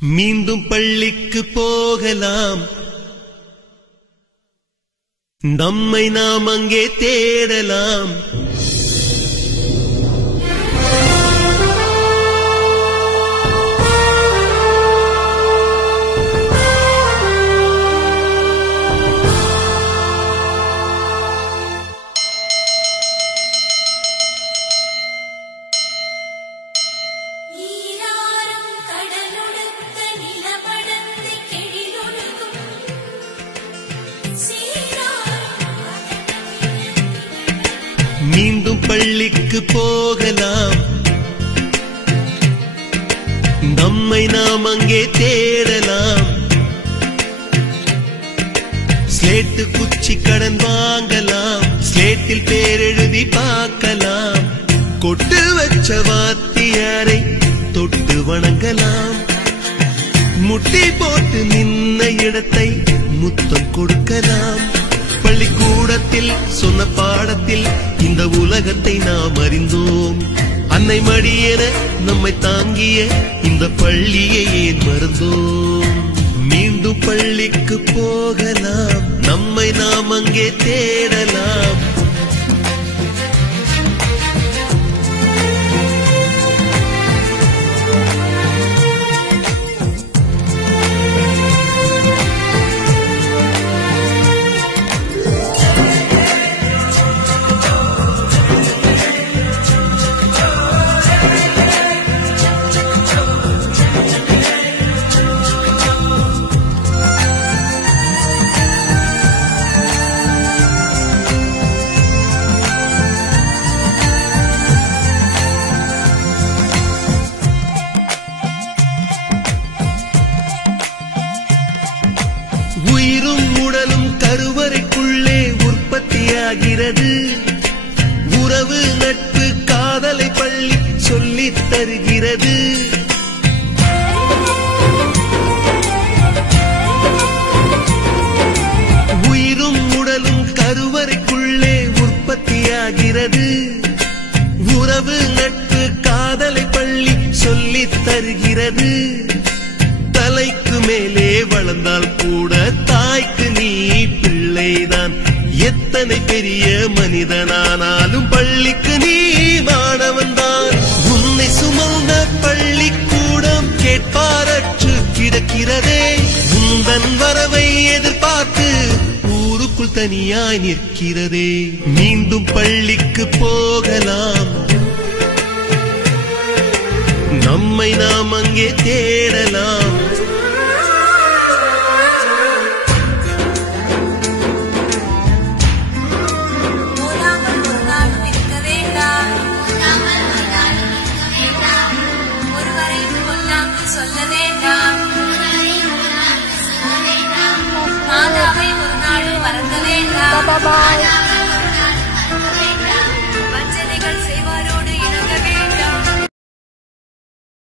மீண்டும் பள்ளிக்கு போகலாம், நம்மை நாம் அங்கே தேடலாம். மீண்டும் பள்ளிக்கு போகலாம், நம்மை நாம் அங்கே தேடலாம். ஸ்லேட்டு குச்சி கடன் வாங்கலாம், ஸ்லேட்டில் பேர் எழுதி பார்க்கலாம். கொட்டு வச்ச வாத்தியாரை தொட்டு வணங்கலாம், முட்டி போட்டு நின்ன இடத்தை முத்தம் கொடுக்கலாம். பள்ளிக்கூடத்தில் சொன்ன பாடத்தில் இந்த உலகத்தை நாம் அறிந்தோம். அன்னை மடியென நம்மை தாங்கிய இந்த பள்ளியை ஏன் மறந்தோம்? மீண்டும் பள்ளிக்கு போகலாம், நம்மை நாம் அங்கே தேடலாம். உயிரும் உடலும் கருவறைக்குள்ளே உற்பத்தியாகிறது. உறவு நட்பு காதலை பள்ளி சொல்லித் தருகிறது. உயிரும் உடலும் கருவறைக்குள்ளே உற்பத்தியாகிறது. உறவு நட்பு காதலை பள்ளி சொல்லித் தருகிறது. தலைக்கு மேலே வளர்ந்தால் கூட தாய்க்கு நீ பிள்ளைதான். எத்தனை பெரிய மனிதனானாலும் பள்ளிக்கு நீ மாணவன்தான். உன்னை சுமந்த பள்ளிக்கூடம் கேட்பாரற்று கிடக்கிறதே. உந்தன் வரவை எதிர்பார்த்து ஊருக்குள் தனியாய் நிற்கிறதே. மீண்டும் பள்ளிக்கு போகலாம், நம்மை நாம் அங்கே தேடலாம். சொல்ல வேண்டாம், மாதாவை ஒரு நாளும் மறக்க வேண்டாம்.